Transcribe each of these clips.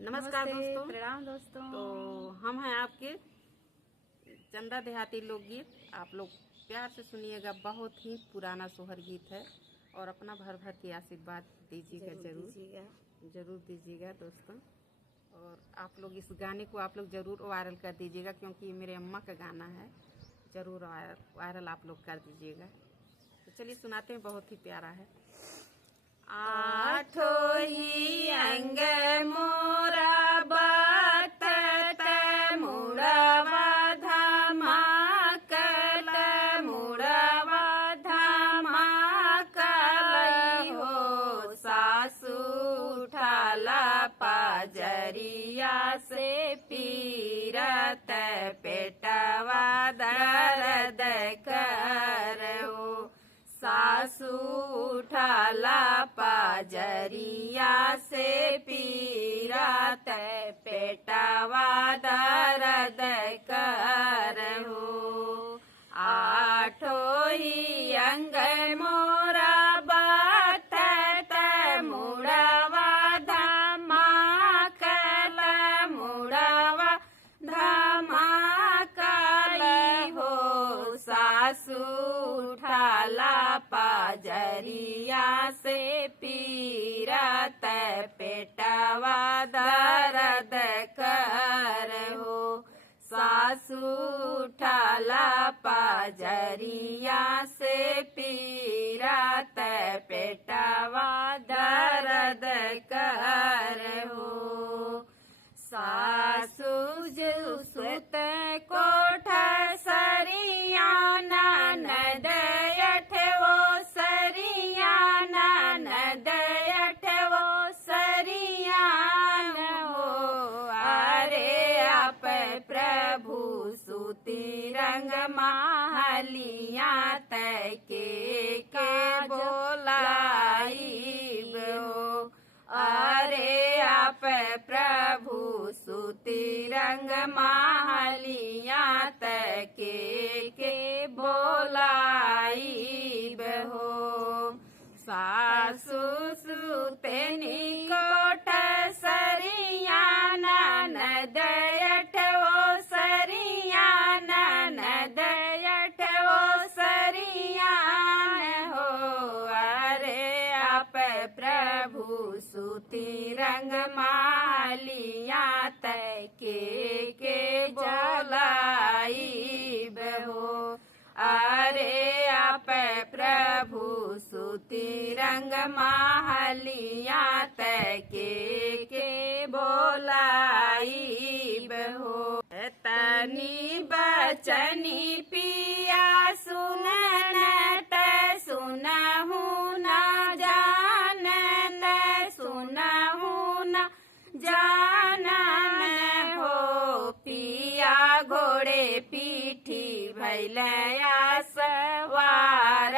नमस्कार दोस्तों। प्रणाम दोस्तों। तो हम हैं आपके चंदा देहाती लोकगीत। आप लोग प्यार से सुनिएगा। बहुत ही पुराना सोहर गीत है और अपना भर भर के आशीर्वाद दीजिएगा। जरूर दीजिएगा दोस्तों। और आप लोग इस गाने को आप लोग ज़रूर वायरल कर दीजिएगा, क्योंकि ये मेरे अम्मा का गाना है। ज़रूर वायरल आप लोग कर दीजिएगा। तो चलिए सुनाते हैं, बहुत ही प्यारा है। आठो ही अंग मोरा बातत मुड़वा धमाकल मुड़वा धमाकल हो। सासू उठाला पाजरिया से पीरत पेटवा दर्द कर हो। सासू उठाला पाजरिया से पीरत पेटवा दर्द कर हो। आठो ही अंग मोरा बातत मुड़वा धमाकल मुड़वा धमाकल हो। सासू उठाला पाजरिया से पीरत पेटवा दर्द कर हो। सासू उठाला पाजरिया से पीरत पेटवा दर्द कर हो। सासू जो सुत कोठ सरिया ननद अठवो सरिया ननद अठवो सरिया हो। अरे आप प्रभु सुती रंग महलिया तके के बोलाइब हो। अरे आप प्रभु सुती रंग महलिया तके के बोलाइब हो। सासू सुतनी कोठ सरिया ननद अठवो सरिया ननद अठवो सरिया हो। अरे आप प्रभु सुती रंग मालिया तके के बोलाइब हो। अरे आप प्रभु सुती रंग महलिया तके के बोलाइब हो। तनी बचनी पिया सुनन त सुनहु न जानन सुनहु न जानन हो। पिया घोड़े पीठी भैलया सवार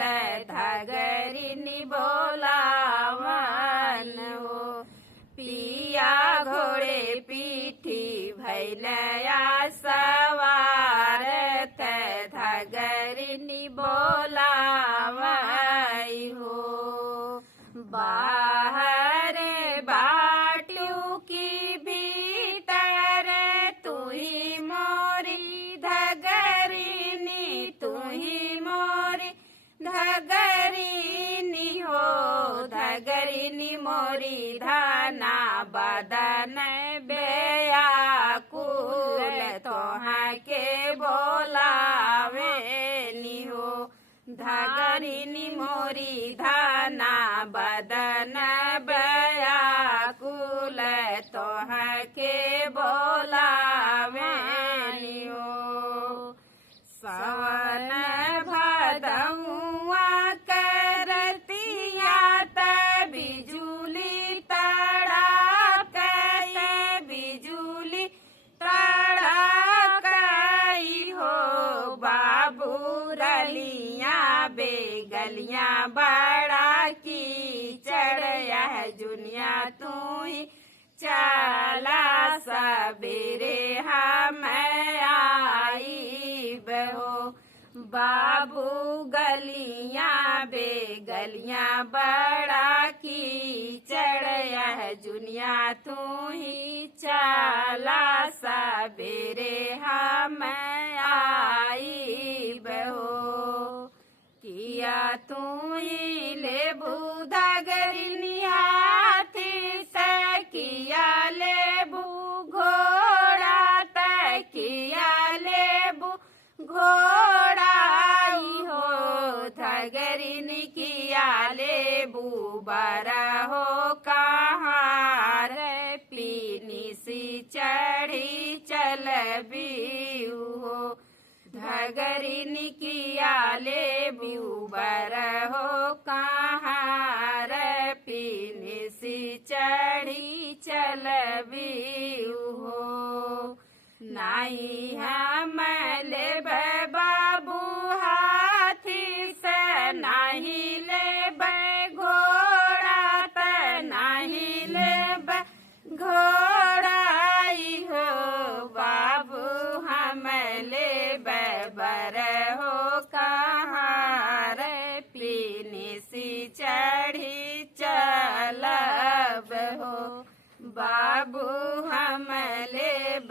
त धगरिनी बोलावन हो। पिया घोड़े पीठी भैलया सवार त धगरिनी बोलावई हो। बाहर बाटू की भीतर तू ही मोरी धगरिनी तू ही मोरी धगरिनी हो। धगरिनी मोरी धना बदन बेयाकुल तोहा के बोलावेनी हो। धगरिनी मोरी धना बदन बेयाकुल तोहा के बोलावेनी हो। सवन भदौआ करतिया त बिजुली तड़ाकई बिजुली तड़ाकई हो। बाबू रलिया बेगलिया बड़ा की चढ़या जुनिया तू ही चला सबेरे हम आईब हो। बाबू गलियां बेगलियां बड़ा की चढ़या है जुनिया तू ही चला सबेरे हम आई बहो किया तू ही ले बुधा गरिनिया किया लेबू घोड़ा किया लेबू घोड़ाई हो धगरिन किया लेबू बरा हो कहाँ रे पीनी सी चढ़ी चल हो धगरिन किया लेबू बरा हो कहाँ रे पीनी सी चढ़ी चल हो नाही हम लेब बाबू हाथी से नहीं लेब घोड़ा त नहीं लेब घोड़ाई हो बाबू हम लेब बर हो कहाँ रे पीनी सी चढ़ी चलब हो बाबू हम लेब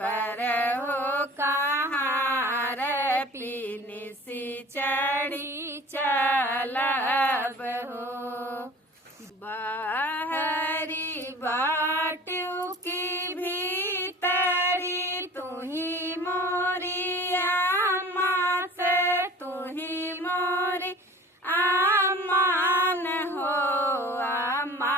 बर हो कहाँ रे पीनी सी चढ़ी चलब हो बाहरी बाटू की भीतरी तू ही मोरी आमा से तू ही मोरी आमान हो आमा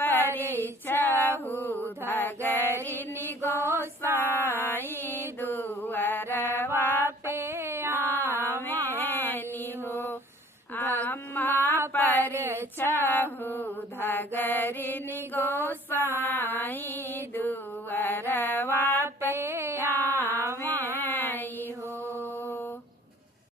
परिचहु धगरिनी गोसाई दुअरवा पे आवेनी हो अम्मा परिचहु धगरिनी गोसाई